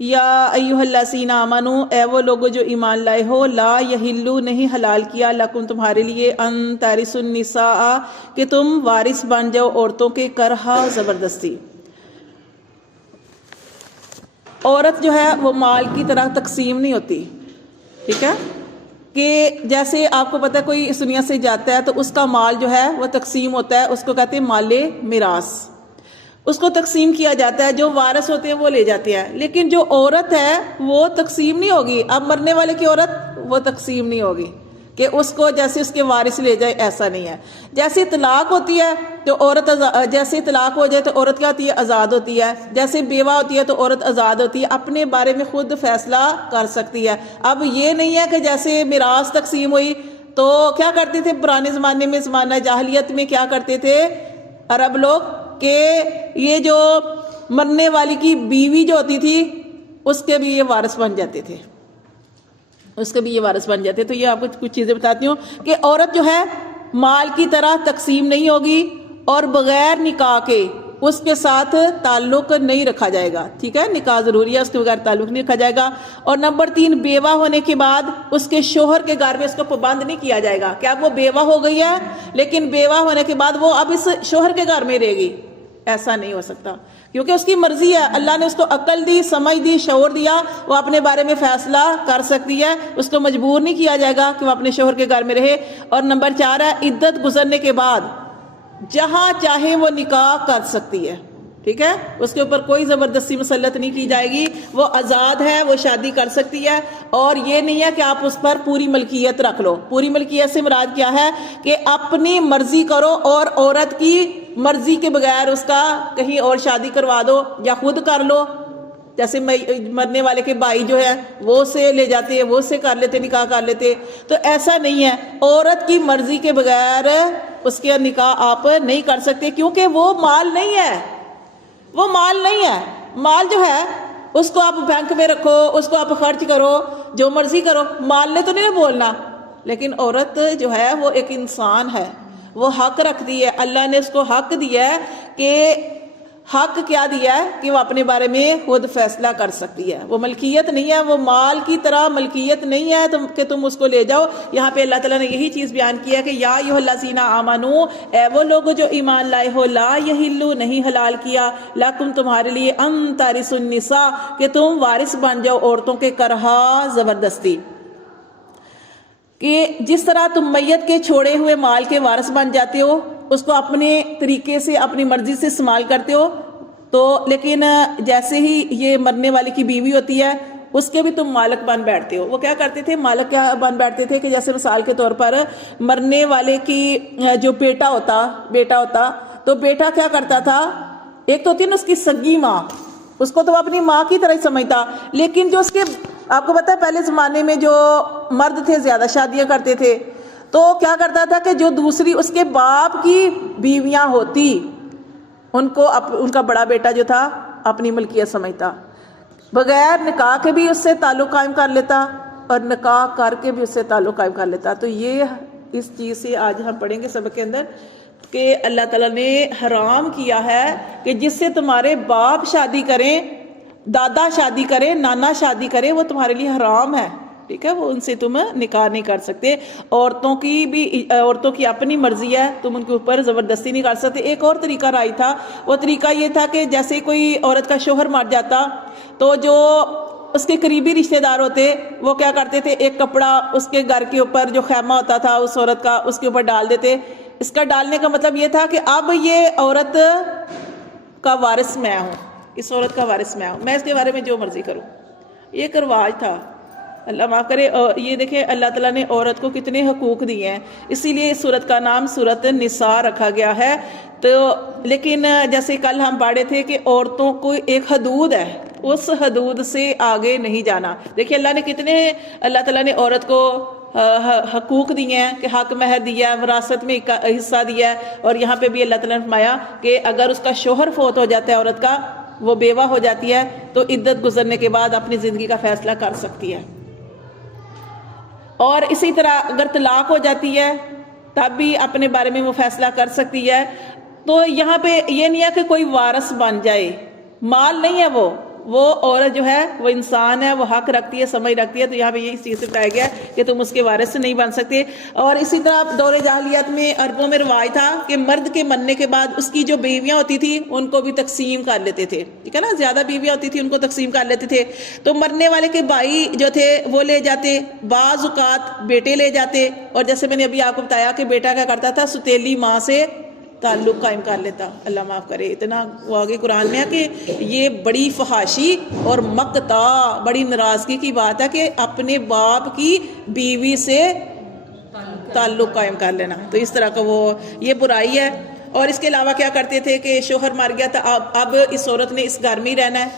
یا ایھا الذین آمنوا، اے وہ لوگ جو ایمان لائے ہو، لا یحلوا، نہیں حلال کیا، لکم تمہارے لیے، ان ترثوا النساء، کہ تم وارث بن جاؤ عورتوں کے، کرہا، زبردستی۔ عورت جو ہے وہ مال کی طرح تقسیم نہیں ہوتی، ٹھیک ہے، کہ جیسے آپ کو پتہ ہے کوئی اس دنیا سے جاتا ہے تو اس کا مال جو ہے وہ تقسیم ہوتا ہے، اس کو کہتے ہیں مال میراث، اس کو تقسیم کیا جاتا ہے، جو وارث ہوتے ہیں وہ لے جاتے ہیں، لیکن جو عورت ہے وہ تقسیم نہیں ہوگی۔ اب مرنے والے کی عورت وہ تقسیم نہیں ہوگی کہ اس کو جیسے اس کے وارث لے جائے، ایسا نہیں ہے۔ جیسے طلاق ہوتی ہے تو عورت جیسے طلاق ہو جائے تو عورت کیا ہوتی ہے؟ آزاد ہوتی ہے۔ جیسے بیوہ ہوتی ہے تو عورت آزاد ہوتی ہے، اپنے بارے میں خود فیصلہ کر سکتی ہے۔ اب یہ نہیں ہے کہ جیسے میراث تقسیم ہوئی تو کیا کرتے تھے پرانے زمانے میں، زمانہ جاہلیت میں کیا کرتے تھے عرب لوگ، کہ یہ جو مرنے والی کی بیوی جو ہوتی تھی اس کے بھی یہ وارث بن جاتے تھے، اس کے بھی یہ وارث بن جاتے۔ تو یہ آپ کو کچھ چیزیں بتاتی ہوں کہ عورت جو ہے مال کی طرح تقسیم نہیں ہوگی، اور بغیر نکاح کے اس کے ساتھ تعلق نہیں رکھا جائے گا، ٹھیک ہے، نکاح ضروری ہے، اس کے بغیر تعلق نہیں رکھا جائے گا۔ اور نمبر 3، بیوہ ہونے کے بعد اس کے شوہر کے گھر میں اس کو پابند نہیں کیا جائے گا کہ اب وہ بیوہ ہو گئی ہے لیکن بیوہ ہونے کے بعد وہ اب اس شوہر کے گھر میں رہے گی، ایسا نہیں ہو سکتا، کیونکہ اس کی مرضی ہے، اللہ نے اس کو عقل دی، سمجھ دی، شعور دیا، وہ اپنے بارے میں فیصلہ کر سکتی ہے، اس کو مجبور نہیں کیا جائے گا کہ وہ اپنے شوہر کے گھر میں رہے۔ اور نمبر 4 ہے، عدت گزرنے کے بعد جہاں چاہے وہ نکاح کر سکتی ہے، ٹھیک ہے، اس کے اوپر کوئی زبردستی مسلط نہیں کی جائے گی، وہ آزاد ہے، وہ شادی کر سکتی ہے۔ اور یہ نہیں ہے کہ آپ اس پر پوری ملکیت رکھ لو، پوری ملکیت سے مراد کیا ہے کہ اپنی مرضی کرو، اور عورت کی مرضی کے بغیر اس کا کہیں اور شادی کروا دو یا خود کر لو، جیسے مرنے والے کے بھائی جو ہے وہ سے لے جاتے، وہ سے کر لیتے، نکاح کر لیتے، تو ایسا نہیں ہے، عورت کی مرضی کے بغیر اس کے نکاح آپ نہیں کر سکتے، کیونکہ وہ مال نہیں ہے، وہ مال نہیں ہے۔ مال جو ہے اس کو آپ بینک میں رکھو، اس کو آپ خرچ کرو، جو مرضی کرو، مال نے تو نہیں بولنا، لیکن عورت جو ہے وہ ایک انسان ہے، وہ حق رکھتی ہے، اللہ نے اس کو حق دیا ہے، کہ حق کیا دیا ہے کہ وہ اپنے بارے میں خود فیصلہ کر سکتی ہے، وہ ملکیت نہیں ہے، وہ مال کی طرح ملکیت نہیں ہے کہ تم اس کو لے جاؤ۔ یہاں پہ اللہ تعالیٰ نے یہی چیز بیان کیا کہ یا ایھا الذین آمنوا، اے وہ لوگ جو ایمان لائے ہو، لا یحلوا، نہیں حلال کیا، لکم تمہارے لیے، ان ترثوا النساء، کہ تم وارث بن جاؤ عورتوں کے، کرہا، زبردستی، کہ جس طرح تم میت کے چھوڑے ہوئے مال کے وارث بن جاتے ہو، اس کو اپنے طریقے سے اپنی مرضی سے استعمال کرتے ہو، تو لیکن جیسے ہی یہ مرنے والے کی بیوی ہوتی ہے اس کے بھی تم مالک بن بیٹھتے ہو۔ وہ کیا کرتے تھے، مالک کیا بن بیٹھتے تھے کہ جیسے مثال کے طور پر مرنے والے کی جو بیٹا ہوتا تو بیٹا کیا کرتا تھا، ایک تو ہوتی ہے نا اس کی سگی ماں، اس کو تو وہ اپنی ماں کی طرح ہی سمجھتا، لیکن جو اس کے، آپ کو پتہ ہے پہلے زمانے میں جو مرد تھے زیادہ شادیاں کرتے تھے، تو کیا کرتا تھا کہ جو دوسری اس کے باپ کی بیویاں ہوتی ان کو ان کا بڑا بیٹا جو تھا اپنی ملکیت سمجھتا، بغیر نکاح کے بھی اس سے تعلق قائم کر لیتا اور نکاح کر کے بھی اس سے تعلق قائم کر لیتا۔ تو یہ اس چیز سے آج ہم پڑھیں گے سبق کے اندر کہ اللہ تعالیٰ نے حرام کیا ہے کہ جس سے تمہارے باپ شادی کریں، دادا شادی کریں، نانا شادی کریں، وہ تمہارے لیے حرام ہے، ٹھیک ہے، وہ ان سے تم نکاح نہیں کر سکتے۔ عورتوں کی اپنی مرضی ہے، تم ان کے اوپر زبردستی نہیں کر سکتے۔ ایک اور طریقہ رائے تھا، وہ طریقہ یہ تھا کہ جیسے کوئی عورت کا شوہر مر جاتا تو جو اس کے قریبی رشتہ دار ہوتے وہ کیا کرتے تھے، ایک کپڑا اس کے گھر کے اوپر جو خیمہ ہوتا تھا اس عورت کا، اس کے اوپر ڈال دیتے۔ اس کا ڈالنے کا مطلب یہ تھا کہ اب یہ عورت کا وارث میں ہوں، اس عورت کا وارث میں اس کے بارے میں جو مرضی کروں۔ یہ ایک رواج تھا، اللہ معاف کرے۔ یہ دیکھیں اللہ تعالیٰ نے عورت کو کتنے حقوق دیے ہیں، اسی لیے اس سورت کا نام سورت النساء رکھا گیا ہے۔ تو لیکن جیسے کل ہم پڑھے تھے کہ عورتوں کو ایک حدود ہے، اس حدود سے آگے نہیں جانا۔ دیکھیں اللہ نے کتنے، اللہ تعالیٰ نے عورت کو حقوق دیے ہیں کہ حق مہر دیا ہے، وراثت میں حصہ دیا ہے، اور یہاں پہ بھی اللہ تعالیٰ نے فرمایا کہ اگر اس کا شوہر فوت ہو جاتا ہے عورت کا، وہ بیوہ ہو جاتی ہے، تو عدت گزرنے کے بعد اپنی زندگی کا فیصلہ کر سکتی ہے۔ اور اسی طرح اگر طلاق ہو جاتی ہے تب بھی اپنے بارے میں وہ فیصلہ کر سکتی ہے۔ تو یہاں پہ یہ نہیں ہے کہ کوئی وارث بن جائے، مال نہیں ہے، وہ عورت جو ہے وہ انسان ہے, وہ حق رکھتی ہے, سمجھ رکھتی ہے. تو یہاں پہ یہ اس چیز سے بتایا گیا کہ تم اس کے وارث نہیں بن سکتے. اور اسی طرح دور جاہلیت میں عربوں میں رواج تھا کہ مرد کے مرنے کے بعد اس کی جو بیویاں ہوتی تھی ان کو بھی تقسیم کر لیتے تھے, ٹھیک ہے نا, زیادہ بیویاں ہوتی تھی ان کو تقسیم کر لیتے تھے. تو مرنے والے کے بھائی جو تھے وہ لے جاتے, بعض اوقات بیٹے لے جاتے. اور جیسے میں نے ابھی آپ کو بتایا کہ بیٹا کیا کرتا تھا, ستیلی ماں سے تعلق قائم کر لیتا. اللہ معاف کرے, اتنا وہ آگے قرآن میں ہے کہ یہ بڑی فحاشی اور مقتا, بڑی ناراضگی کی بات ہے کہ اپنے باپ کی بیوی سے تعلق قائم کر لینا. تو اس طرح کا وہ یہ برائی ہے. اور اس کے علاوہ کیا کرتے تھے کہ شوہر مر گیا تھا, اب اس عورت نے اس گھر میں ہی رہنا ہے,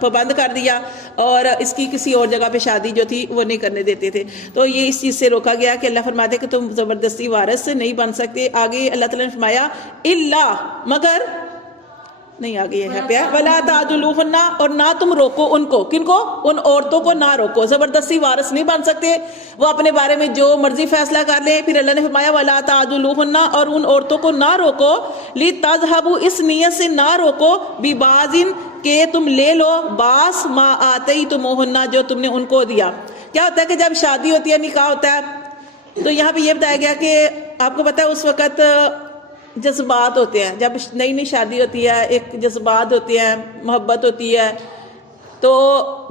پابند کر دیا, اور اس کی کسی اور جگہ پہ شادی جو تھی وہ نہیں کرنے دیتے تھے. تو یہ اس چیز سے روکا گیا کہ اللہ فرماتے کہ تم زبردستی وارث نہیں بن سکتے. آگے اللہ تعالیٰ نے فرمایا الا, مگر نہیں, آگے یہ ہے پیا ولا تعدلوہن, اور نہ تم روکو ان کو. کن کو؟ ان عورتوں کو نہ روکو. زبردستی وارث نہیں بن سکتے, وہ اپنے بارے میں جو مرضی فیصلہ کر لیں. پھر اللہ نے فرمایا ولا تعدلوہن, اور ان عورتوں کو نہ روکو, لتذهبوا, اس نیت سے نہ روکو, ببعض, کہ تم لے لو, باس ما آتیتموہن, جو تم نے ان کو دیا. کیا ہوتا ہے کہ جب شادی ہوتی ہے, نکاح ہوتا ہے, تو یہاں پہ یہ بتایا گیا کہ آپ کو پتا ہے اس وقت جذبات ہوتے ہیں. جب نئی نئی شادی ہوتی ہے ایک جذبات ہوتے ہیں, محبت ہوتی ہے. تو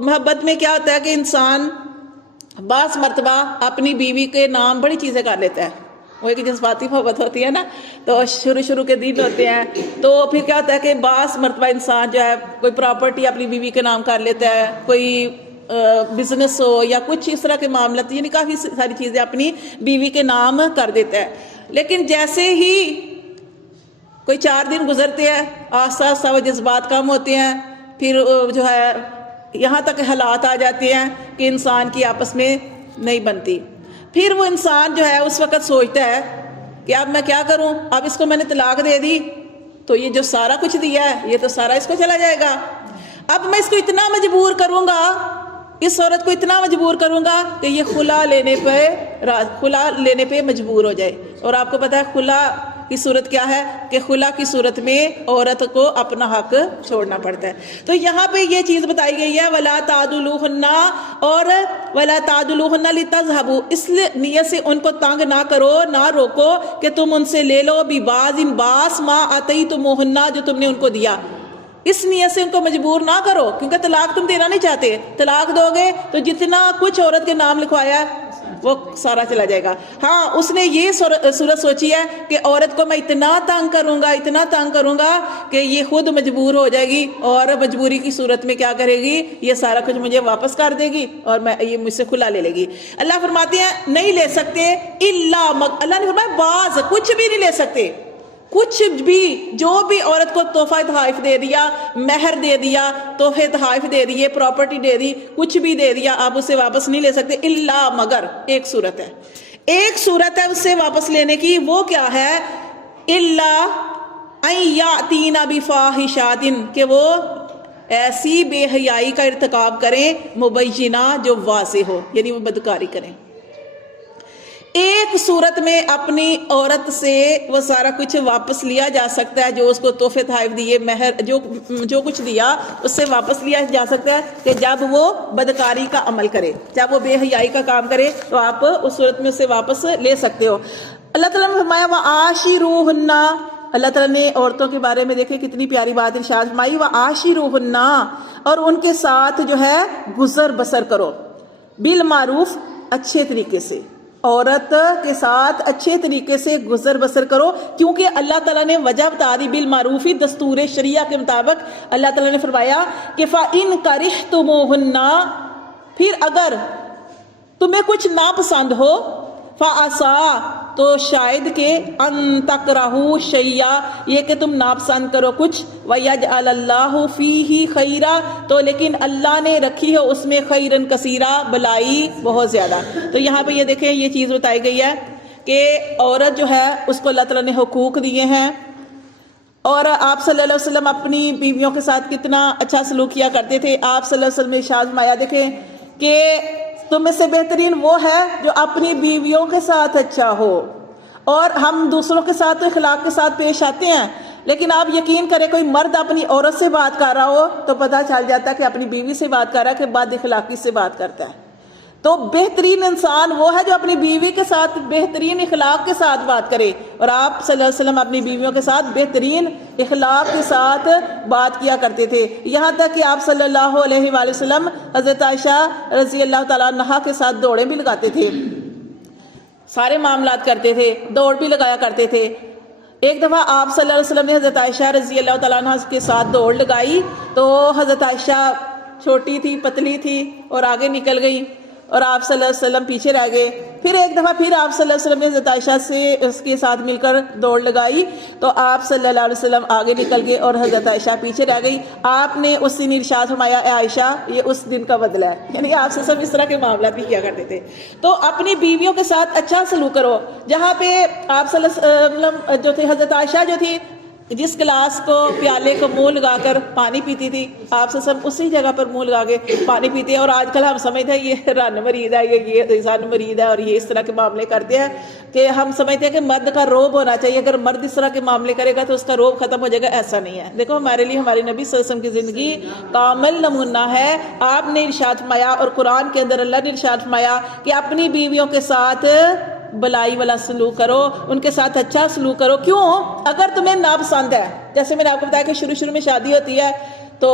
محبت میں کیا ہوتا ہے کہ انسان بعض مرتبہ اپنی بیوی کے نام بڑی چیزیں کر لیتا ہے. وہ ایک جذباتی محبت ہوتی ہے نا, تو شروع کے دن ہوتے ہیں. تو پھر کیا ہوتا ہے کہ بعض مرتبہ انسان جو ہے کوئی پراپرٹی اپنی بیوی کے نام کر لیتا ہے, کوئی بزنس ہو یا کچھ اس طرح کے معاملات, یعنی کافی ساری چیزیں اپنی بیوی کے نام کر دیتا ہے. لیکن جیسے ہی کوئی 4 دن گزرتے ہیں, آہستہ آہستہ وہ جذبات کم ہوتے ہیں. پھر جو ہے یہاں تک حالات آ جاتے ہیں کہ انسان کی آپس میں نہیں بنتی. پھر وہ انسان جو ہے اس وقت سوچتا ہے کہ اب میں کیا کروں, اب اس کو میں نے طلاق دے دی تو یہ جو سارا کچھ دیا ہے یہ تو سارا اس کو چلا جائے گا. اب میں اس کو اتنا مجبور کروں گا, اس عورت کو اتنا مجبور کروں گا کہ یہ خلا لینے پہ مجبور ہو جائے. اور آپ کو پتا ہے خلا کی صورت کیا ہے کہ خلا کی صورت میں عورت کو اپنا حق چھوڑنا پڑتا ہے. تو یہاں پہ یہ چیز بتائی گئی ہے ولا تعدلوہن, اور ولا تعدلوہن لتذهبوا, اس نیت سے ان کو تنگ نہ کرو, نہ روکو کہ تم ان سے لے لو, ببعض, باس ما آتیتموہن, جو تم نے ان کو دیا. اس نیت سے ان کو مجبور نہ کرو, کیونکہ طلاق تم دینا نہیں چاہتے. طلاق دو گے تو جتنا کچھ عورت کے نام لکھوایا ہے وہ سارا چلا جائے گا. ہاں, اس نے یہ صورت سوچی ہے کہ عورت کو میں اتنا تنگ کروں گا کہ یہ خود مجبور ہو جائے گی, اور مجبوری کی صورت میں کیا کرے گی, یہ سارا کچھ مجھے واپس کر دے گی اور یہ مجھ سے کھلا لے گی. اللہ فرماتے ہیں نہیں لے سکتے, الا, اللہ نے فرمایا بعض, کچھ بھی نہیں لے سکتے. کچھ بھی, جو بھی عورت کو تحفہ تحائف دے دیا, مہر دے دیا, تحفے تحائف دے دیے, پراپرٹی دے دی, کچھ بھی دے دیا, آپ اسے واپس نہیں لے سکتے. الا, مگر ایک صورت ہے اس سے واپس لینے کی. وہ کیا ہے؟ الا ان یاتینا بفاحشات, کہ وہ ایسی بے حیائی کا ارتکاب کریں, مبینہ, جو واضح ہو, یعنی وہ بدکاری کریں. ایک صورت میں اپنی عورت سے وہ سارا کچھ واپس لیا جا سکتا ہے, جو اس کو تحفے تحائف دیے, مہر, جو کچھ دیا, اس سے واپس لیا جا سکتا ہے کہ جب وہ بدکاری کا عمل کرے, جب وہ بے حیائی کا کام کرے, تو آپ اس صورت میں اسے واپس لے سکتے ہو. اللہ تعالیٰ نے فرمایا وعاشروہن, اللہ تعالیٰ نے عورتوں کے بارے میں دیکھیں کتنی پیاری بات ارشاد فرمائی, وعاشروہن, اور ان کے ساتھ جو ہے گزر بسر کرو, بالمعروف, اچھے طریقے سے. عورت کے ساتھ اچھے طریقے سے گزر بسر کرو, کیونکہ اللہ تعالیٰ نے وجہ بتا دی بالمعروف, دستور شریعہ کے مطابق. اللہ تعالیٰ نے فرمایا کہ فَإِن كَرِهْتُمُوهُنَّ, پھر اگر تمہیں کچھ ناپسند ہو, فَعَسَىٰ, تو شاید کہ ان تکرہوا شیئا, یہ کہ تم ناپسند کرو کچھ, وَيَجْعَلَ اللَّهُ فِيهِ خَيْرًا, تو لیکن اللہ نے رکھی ہے اس میں خیرن کثیرہ, بلائی بہت زیادہ. تو یہاں پہ یہ دیکھیں یہ چیز بتائی گئی ہے کہ عورت جو ہے اس کو اللہ تعالیٰ نے حقوق دیے ہیں, اور آپ صلی اللہ علیہ وسلم اپنی بیویوں کے ساتھ کتنا اچھا سلوک کیا کرتے تھے. آپ صلی اللہ علیہ وسلم نے ارشاد فرمایا, دیکھیں کہ تم میں سے بہترین وہ ہے جو اپنی بیویوں کے ساتھ اچھا ہو. اور ہم دوسروں کے ساتھ اخلاق کے ساتھ پیش آتے ہیں, لیکن آپ یقین کریں کوئی مرد اپنی عورت سے بات کر رہا ہو تو پتہ چل جاتا ہے کہ اپنی بیوی سے بات کر رہا ہے کہ بد اخلاقی سے بات کرتا ہے. تو بہترین انسان وہ ہے جو اپنی بیوی کے ساتھ بہترین اخلاق کے ساتھ بات کرے, اور آپ صلی اللہ علیہ وسلم اپنی بیویوں کے ساتھ بہترین اخلاق کے ساتھ بات کیا کرتے تھے. یہاں تک کہ آپ صلی اللہ علیہ وآلہ وسلم حضرت عائشہ رضی اللہ تعالیٰ عنہا کے ساتھ دوڑیں بھی لگاتے تھے, سارے معاملات کرتے تھے, دوڑ بھی لگایا کرتے تھے. ایک دفعہ آپ صلی اللہ علیہ وسلم نے حضرت عائشہ رضی اللہ تعالیٰ عنہ کے ساتھ دوڑ لگائی تو حضرت عائشہ چھوٹی تھی, پتلی تھی اور آگے نکل گئی اور آپ صلی اللہ علیہ وسلم پیچھے رہ گئے. پھر ایک دفعہ پھر آپ صلی اللہ علیہ وسلم نے حضرت عائشہ سے اس کے ساتھ مل کر دوڑ لگائی تو آپ صلی اللہ علیہ وسلم آگے نکل گئے اور حضرت عائشہ پیچھے رہ گئی. آپ نے اس دن ارشاد فرمایا, اے عائشہ یہ اس دن کا بدلہ ہے. یعنی آپ سے سب اس طرح کے معاملات بھی کیا کرتے تھے. تو اپنی بیویوں کے ساتھ اچھا سلوک کرو. جہاں پہ آپ صلی اللہ علیہ وسلم جو تھے, حضرت عائشہ جو تھی جس گلاس کو پیالے کو منہ لگا کر پانی پیتی تھی, آپ سے سب اسی جگہ پر منہ لگا کے پانی پیتے ہیں. اور آج کل ہم سمجھتے ہیں یہ رن مرید ہے, یہ زن مرید ہے, اور یہ اس طرح کے معاملے کرتے ہیں کہ ہم سمجھتے ہیں کہ مرد کا روب ہونا چاہیے. اگر مرد اس طرح کے معاملے کرے گا تو اس کا روب ختم ہو جائے گا. ایسا نہیں ہے. دیکھو ہمارے لیے ہمارے نبی صلی اللہ علیہ وسلم کی زندگی کامل نمونہ ہے. آپ نے ارشاد فرمایا اور قرآن کے اندر اللہ نے ارشاد فرمایا کہ اپنی بیویوں کے ساتھ بلائی والا سلوک کرو, ان کے ساتھ اچھا سلوک کرو. کیوں؟ اگر تمہیں ناپسند ہے, جیسے میں نے آپ کو بتایا کہ شروع میں شادی ہوتی ہے تو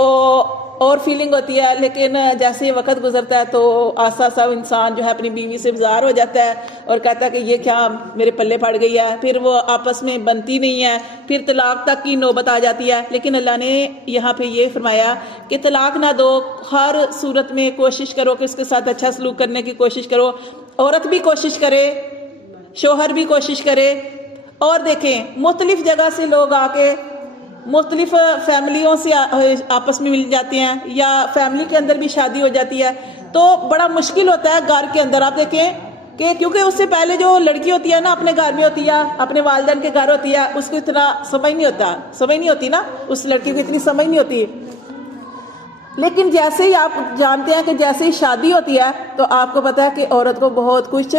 اور فیلنگ ہوتی ہے, لیکن جیسے وقت گزرتا ہے تو آہستہ آہستہ انسان جو ہے اپنی بیوی سے بیزار ہو جاتا ہے اور کہتا ہے کہ یہ کیا میرے پلے پڑ گئی ہے. پھر وہ آپس میں بنتی نہیں ہے, پھر طلاق تک کی نوبت آ جاتی ہے. لیکن اللہ نے یہاں پہ یہ فرمایا کہ طلاق نہ دو, ہر صورت میں کوشش کرو کہ اس کے ساتھ اچھا سلوک کرنے کی کوشش کرو. عورت بھی کوشش کرے, شوہر بھی کوشش کرے. اور دیکھیں مختلف جگہ سے لوگ آ کے مختلف فیملیوں سے آپس میں مل جاتے ہیں, یا فیملی کے اندر بھی شادی ہو جاتی ہے تو بڑا مشکل ہوتا ہے گھر کے اندر. آپ دیکھیں کہ کیونکہ اس سے پہلے جو لڑکی ہوتی ہے نا اپنے گھر میں ہوتی ہے, اپنے والدین کے گھر ہوتی ہے, اس کو اتنا سمجھ نہیں ہوتی نا, اس لڑکی کو اتنی سمجھ نہیں ہوتی. لیکن جیسے ہی آپ جانتے ہیں کہ جیسے ہی شادی ہوتی ہے تو آپ کو پتا ہے کہ عورت کو بہت کچھ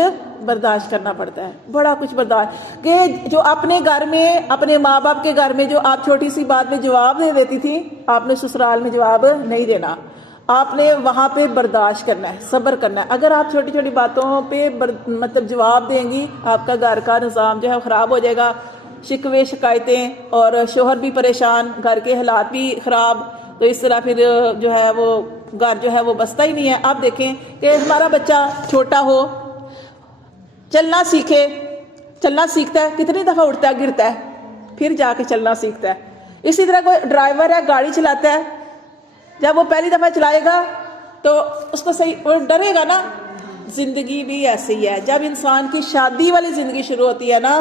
برداشت کرنا پڑتا ہے, بڑا کچھ برداشت. کہ جو اپنے گھر میں اپنے ماں باپ کے گھر میں جو آپ چھوٹی سی بات میں جواب دے دیتی تھی, آپ نے سسرال میں جواب نہیں دینا. آپ نے وہاں پہ برداشت کرنا ہے, صبر کرنا ہے. اگر آپ چھوٹی چھوٹی باتوں پہ مطلب جواب دیں گی, آپ کا گھر کا نظام جو ہے خراب ہو جائے گا. شکوے شکایتیں اور شوہر بھی پریشان, گھر کے حالات بھی خراب, تو اس طرح پھر جو ہے وہ گھر جو ہے وہ بستا ہی نہیں ہے. آپ دیکھیں کہ ہمارا بچہ چھوٹا ہو, چلنا سیکھتا ہے, کتنی دفعہ اٹھتا ہے گرتا ہے, پھر جا کے چلنا سیکھتا ہے. اسی طرح کوئی ڈرائیور ہے گاڑی چلاتا ہے, جب وہ پہلی دفعہ چلائے گا تو اس کو صحیح ڈرے گا نا. زندگی بھی ایسے ہی ہے. جب انسان کی شادی والی زندگی شروع ہوتی ہے نا,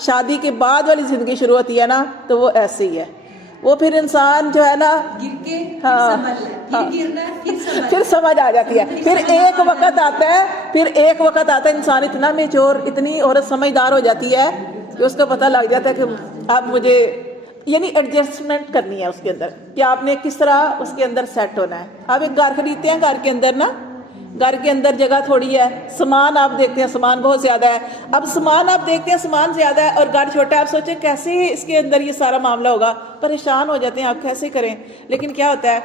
شادی کے بعد والی زندگی شروع ہوتی ہے نا, تو وہ ایسے ہی ہے. وہ پھر انسان جو ہے نا پھر سمجھ آ جاتی ہے. پھر ایک وقت آتا ہے انسان اتنا میچور, اتنی عورت سمجھدار ہو جاتی ہے کہ اس کو پتہ لگ جاتا ہے کہ اب مجھے یعنی ایڈجسٹمنٹ کرنی ہے اس کے اندر, کہ آپ نے کس طرح اس کے اندر سیٹ ہونا ہے. آپ ایک گھر خریدتے ہیں, گھر کے اندر نا, گھر کے اندر جگہ تھوڑی ہے, سامان آپ دیکھتے ہیں سامان بہت زیادہ ہے. اب سامان آپ دیکھتے ہیں سامان زیادہ ہے اور گھر چھوٹا ہے, آپ سوچیں کیسے اس کے اندر یہ سارا معاملہ ہوگا, پریشان ہو جاتے ہیں آپ کیسے کریں. لیکن کیا ہوتا ہے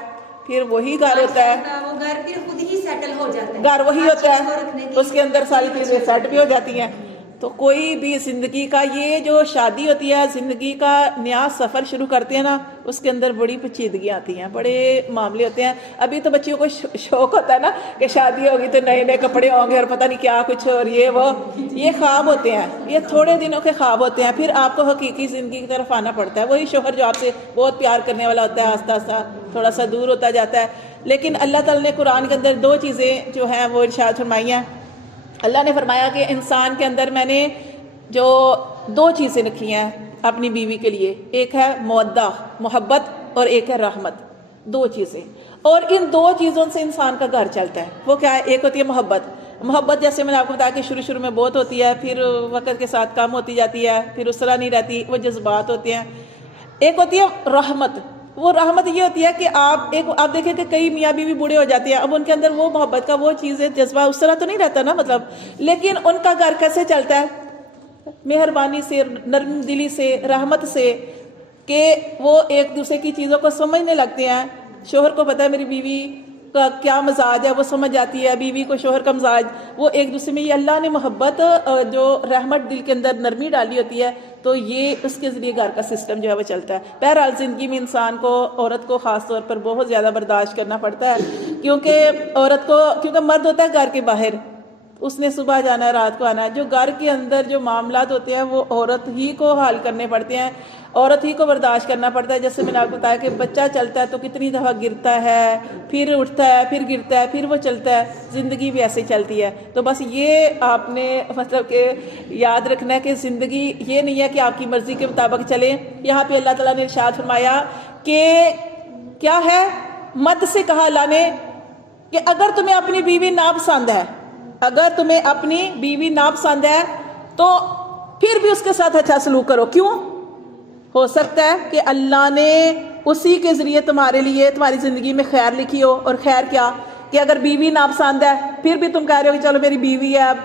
پھر وہی گھر ہوتا ہے, وہ گھر پھر خود ہی سیٹل ہو جاتا ہے, گھر وہی ہوتا ہے, اس کے اندر ساری چیزیں سیٹ بھی ہو جاتی ہیں. تو کوئی بھی زندگی کا یہ جو شادی ہوتی ہے, زندگی کا نیا سفر شروع کرتے ہیں نا, اس کے اندر بڑی پیچیدگیاں آتی ہیں, بڑے معاملے ہوتے ہیں. ابھی تو بچیوں کو شوق ہوتا ہے نا کہ شادی ہوگی تو نئے نئے کپڑے ہوں گے اور پتہ نہیں کیا کچھ, اور یہ خواب ہوتے ہیں, یہ تھوڑے دنوں کے خواب ہوتے ہیں. پھر آپ کو حقیقی زندگی کی طرف آنا پڑتا ہے. وہی شوہر جو آپ سے بہت پیار کرنے والا ہوتا ہے آہستہ آہستہ تھوڑا سا دور ہوتا جاتا ہے. لیکن اللہ تعالیٰ نے قرآن کے اندر 2 چیزیں جو ہیں وہ ارشاد فرمائی ہیں. اللہ نے فرمایا کہ انسان کے اندر میں نے جو 2 چیزیں رکھی ہیں اپنی بیوی کے لیے, ایک ہے مودہ محبت اور ایک ہے رحمت. 2 چیزیں, اور ان 2 چیزوں سے انسان کا گھر چلتا ہے. وہ کیا ہے؟ ایک ہوتی ہے محبت جیسے میں نے آپ کو بتایا کہ شروع میں بہت ہوتی ہے, پھر وقت کے ساتھ کم ہوتی جاتی ہے, پھر اس طرح نہیں رہتی, وہ جذبات ہوتے ہیں. ایک ہوتی ہے رحمت. وہ رحمت یہ ہوتی ہے کہ آپ دیکھیں کہ کئی میاں بیوی بوڑھے ہو جاتے ہیں, اب ان کے اندر وہ محبت کا وہ چیزیں جذبہ اس طرح تو نہیں رہتا نا, مطلب, لیکن ان کا گھر کیسے چلتا ہے؟ مہربانی سے, نرم دلی سے, رحمت سے. کہ وہ ایک دوسرے کی چیزوں کو سمجھنے لگتے ہیں. شوہر کو پتہ ہے میری بیوی کا کیا مزاج ہے، وہ سمجھ جاتی ہے، بیوی کو شوہر کا مزاج، وہ ایک دوسرے میں یہ اللہ نے محبت جو رحمت دل کے اندر نرمی ڈالی ہوتی ہے، تو یہ اس کے ذریعے گھر کا سسٹم جو ہے وہ چلتا ہے. بہرحال زندگی میں انسان کو، عورت کو خاص طور پر بہت زیادہ برداشت کرنا پڑتا ہے، کیونکہ مرد ہوتا ہے گھر کے باہر، اس نے صبح جانا ہے رات کو آنا ہے. جو گھر کے اندر جو معاملات ہوتے ہیں وہ عورت ہی کو حل کرنے پڑتے ہیں، عورت ہی کو برداشت کرنا پڑتا ہے. جیسے میں نے آپ کو بتایا کہ بچہ چلتا ہے تو کتنی دفعہ گرتا ہے، پھر اٹھتا ہے، پھر گرتا ہے، پھر وہ چلتا ہے. زندگی بھی ایسے چلتی ہے. تو بس یہ آپ نے مطلب کہ یاد رکھنا ہے کہ زندگی یہ نہیں ہے کہ آپ کی مرضی کے مطابق چلیں. یہاں پہ اللہ تعالیٰ نے ارشاد فرمایا کہ کیا ہے، مد سے کہا اللہ نے کہ اگر تمہیں اپنی بیوی ناپسند ہے، اگر تمہیں اپنی بیوی ناپسند ہے تو پھر بھی اس کے ساتھ اچھا سلوک کرو. کیوں؟ ہو سکتا ہے کہ اللہ نے اسی کے ذریعے تمہارے لیے تمہاری زندگی میں خیر لکھی ہو. اور خیر کیا کہ اگر بیوی ناپسند ہے پھر بھی تم کہہ رہے ہو کہ چلو میری بیوی ہے، اب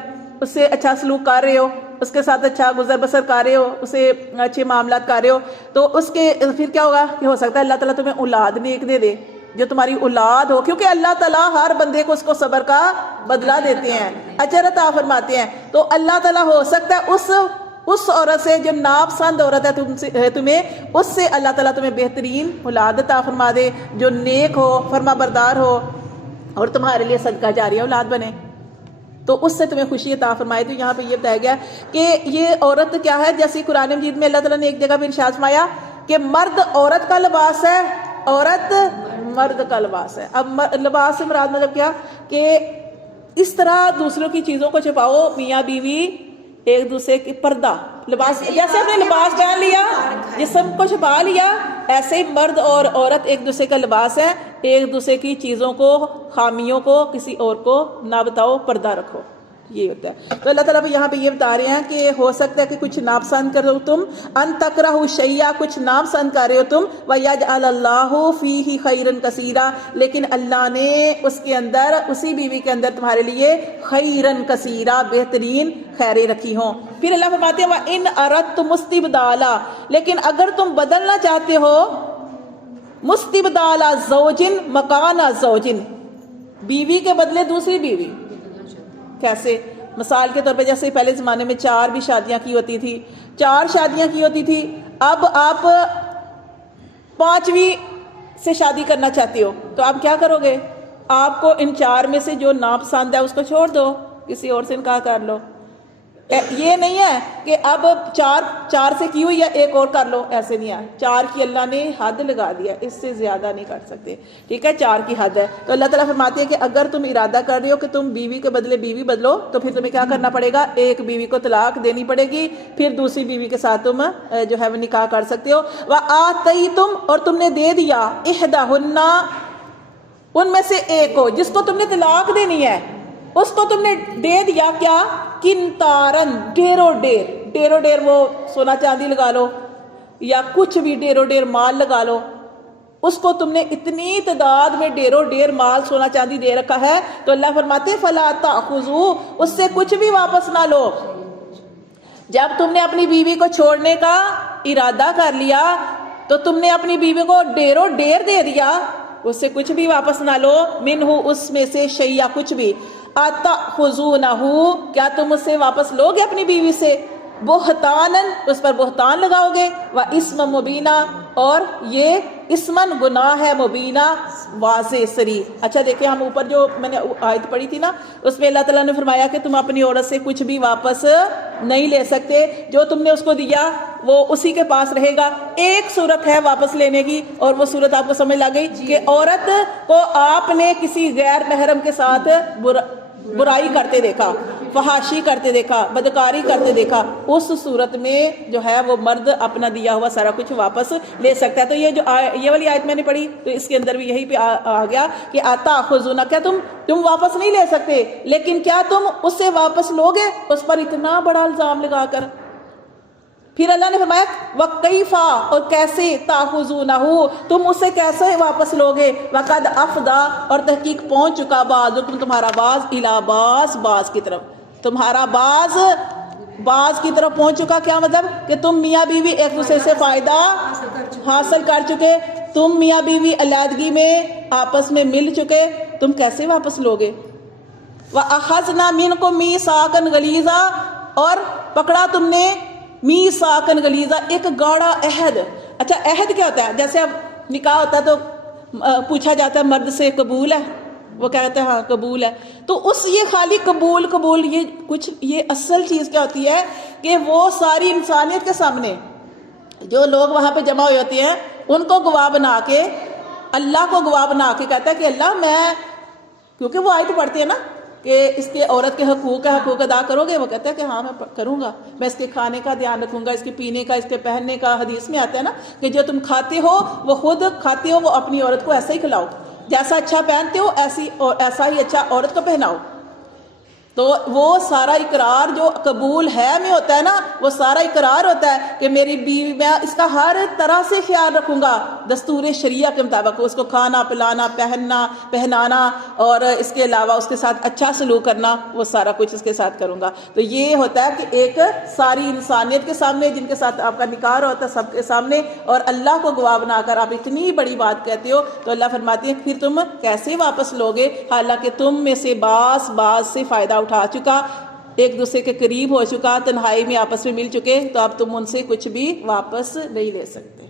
اس سے اچھا سلوک کر رہے ہو، اس کے ساتھ اچھا گزر بسر کر رہے ہو، اسے اچھے معاملات کر رہے ہو، تو اس کے پھر کیا ہوگا کہ ہو سکتا ہے اللہ تعالیٰ تمہیں اولاد نیک دے دے جو تمہاری اولاد ہو، کیونکہ اللہ تعالیٰ ہر بندے کو اس کو صبر کا بدلہ دیتے ہیں، اجر عطا فرماتے ہیں. تو اللہ تعالیٰ ہو سکتا ہے اس عورت سے جو ناپسند عورت ہے تمہیں، اس سے اللہ تعالیٰ تمہیں بہترین اولاد عطا فرما دے جو نیک ہو، فرما بردار ہو اور تمہارے لیے صدقہ جاریہ اولاد بنے، تو اس سے تمہیں خوشی عطا فرمائے. تو یہاں پہ یہ بتایا گیا کہ یہ عورت کیا ہے، جیسے قرآن مجید میں اللہ تعالیٰ نے ایک جگہ پہ ارشاد فرمایا کہ مرد عورت کا لباس ہے، عورت مرد کا لباس ہے. اب لباس سے مراد مطلب کیا کہ اس طرح دوسروں کی چیزوں کو چھپاؤ، میاں بیوی ایک دوسرے کی پردہ لباس، جیسے ہم نے لباس پہن لیا جسم کو چھپا لیا، ایسے ہی مرد اور عورت ایک دوسرے کا لباس ہے. ایک دوسرے کی چیزوں کو، خامیوں کو کسی اور کو نہ بتاؤ، پردہ رکھو، یہ ہوتا ہے. تو اللہ تعالیٰ یہاں پہ یہ بتا رہے ہیں کہ ہو سکتا ہے کہ کچھ ناپسند کرو تم، ان تکرہوا شیئا، کچھ ناپسند کر رہے ہو تم، وَيَجْعَلَ اللَّهُ فِيهِ خَيْرًا كَثِيرًا، لیکن اللہ نے اس کے اندر، اسی بیوی کے اندر تمہارے لیے خیرن کثیرہ، بہترین خیریں رکھی ہوں. پھر اللہ فرماتے ہیں وَإِنْ أَرَدْتُمُ اسْتِبْدَالًا، لیکن اگر تم بدلنا چاہتے ہو، مستبدال زوجن مکان زوجن، بیوی کے بدلے دوسری بیوی. کیسے؟ مثال کے طور پہ جیسے پہلے زمانے میں 4 بھی شادیاں کی ہوتی تھی، 4 شادیاں کی ہوتی تھی، اب آپ 5ویں سے شادی کرنا چاہتے ہو تو آپ کیا کرو گے؟ آپ کو ان 4 میں سے جو ناپسند ہے اس کو چھوڑ دو، کسی اور سے نکاح کر لو. یہ نہیں ہے کہ اب 4 سے کی ہوئی ہے ایک اور کر لو، ایسے نہیں ہے. 4 کی اللہ نے حد لگا دیا، اس سے زیادہ نہیں کر سکتے، ٹھیک ہے، 4 کی حد ہے. تو اللہ تعالیٰ فرماتے ہیں کہ اگر تم ارادہ کر رہے ہو کہ تم بیوی کے بدلے بیوی بدلو تو پھر تمہیں کیا کرنا پڑے گا؟ ایک بیوی کو طلاق دینی پڑے گی، پھر دوسری بیوی کے ساتھ تم جو ہے وہ نکاح کر سکتے ہو. وَآتَيْتُمْ، اور تم نے دے دیا، اِحْدَاهُنَّ، ان میں سے ایک کو جس کو تم نے طلاق دینی ہے، اس کو تم نے دے دیا کیا؟ کنتارن، ڈیرو ڈیر وہ سونا چاندی لگا لو یا کچھ بھی ڈیرو ڈیر مال لگا لو، اس کو تم نے اتنی تعداد میں ڈیرو ڈیر مال سونا چاندی دے رکھا ہے. تو اللہ فرماتے فلا تأخذوا، اس سے کچھ بھی واپس نہ لو. جب تم نے اپنی بیوی کو چھوڑنے کا ارادہ کر لیا تو تم نے اپنی بیوی کو ڈیرو ڈیر دے دیا، اس سے کچھ بھی واپس نہ لو. منہ، اس میں سے، شیئا، کچھ بھی. اتأخذونہ، کیا تم اس سے واپس لو گے اپنی بیوی سے؟ بہتانن، اس پر بہتان لگاؤ گے. واسم مبینہ، اور یہ اسمن گناہ ہے، مبینہ واضح صریح. اچھا دیکھیں، ہم اوپر جو میں نے آیت پڑھی تھی نا، اس میں اللہ تعالیٰ نے فرمایا کہ تم اپنی عورت سے کچھ بھی واپس نہیں لے سکتے، جو تم نے اس کو دیا وہ اسی کے پاس رہے گا. ایک صورت ہے واپس لینے کی، اور وہ صورت آپ کو سمجھ لگ گئی کہ عورت کو آپ نے کسی غیر محرم کے ساتھ برائی کرتے دیکھا، فحاشی کرتے دیکھا، بدکاری کرتے دیکھا، اس صورت میں جو ہے وہ مرد اپنا دیا ہوا سارا کچھ واپس لے سکتا ہے. تو یہ والی آیت میں نے پڑھی تو اس کے اندر بھی یہی پہ آ گیا کہ آتاخذون، کیا تم واپس نہیں لے سکتے، لیکن کیا تم اس سے واپس لوگے اس پر اتنا بڑا الزام لگا کر؟ پھر اللہ نے فرمایا وَكَيْفَ، اور کیسے، تَأْخُذُونَهُ، تم اسے کیسے واپس لوگے، وَقَدْ أَفْضَىٰ، اور تحقیق پہنچ چکا، بعضکم، تمہارا بعض، إِلَىٰ بعض کی طرف، تمہارا بعض کی طرف پہنچ چکا. کیا مطلب؟ کہ تم میاں بیوی ایک دوسرے سے فائدہ حاصل کر چکے، تم میاں بیوی علیحدگی میں آپس میں مل چکے، تم کیسے واپس لوگے؟ وَأَخَذْنَا مِنْكُمْ مِيثَاقًا غَلِيظًا، اور پکڑا تم نے میثاقًا غلیظا، ایک گاڑا عہد۔ اچھا عہد کیا ہوتا ہے؟ جیسے اب نکاح ہوتا ہے تو پوچھا جاتا ہے مرد سے قبول ہے، وہ کہتا ہے ہاں قبول ہے، تو اس یہ خالی قبول قبول یہ کچھ، یہ اصل چیز کیا ہوتی ہے کہ وہ ساری انسانیت کے سامنے جو لوگ وہاں پہ جمع ہوئے ہوتے ہیں ان کو گواہ بنا کے، اللہ کو گواہ بنا کے کہتا ہے کہ اللہ میں، کیونکہ وہ آیت پڑھتے ہیں نا کہ اس کے عورت کے حقوق ادا کرو گے، وہ کہتا ہے کہ ہاں میں کروں گا، میں اس کے کھانے کا دھیان رکھوں گا، اس کے پینے کا، اس کے پہننے کا۔ حدیث میں آتا ہے نا کہ جو تم کھاتے ہو وہ خود کھاتے ہو، وہ اپنی عورت کو ایسا ہی کھلاؤ، جیسا اچھا پہنتے ہو ایسا ہی اچھا عورت کو پہناؤ۔ تو وہ سارا اقرار جو قبول ہے میں ہوتا ہے نا، وہ سارا اقرار ہوتا ہے کہ میری بیوی، میں اس کا ہر طرح سے خیال رکھوں گا دستور شریعہ کے مطابق، اس کو کھانا پلانا، پہنانا، اور اس کے علاوہ اس کے ساتھ اچھا سلوک کرنا، وہ سارا کچھ اس کے ساتھ کروں گا۔ تو یہ ہوتا ہے کہ ایک ساری انسانیت کے سامنے جن کے ساتھ آپ کا نکاح ہوتا ہے، سب کے سامنے، اور اللہ کو گواہ بنا کر آپ اتنی بڑی بات کہتے ہو، تو اللہ فرماتی ہے پھر تم کیسے واپس لوگے، حالانکہ تم میں سے بعض سے فائدہ اٹھا چکا، ایک دوسرے کے قریب ہو چکا، تنہائی میں آپس میں مل چکے، تو اب تم ان سے کچھ بھی واپس نہیں لے سکتے۔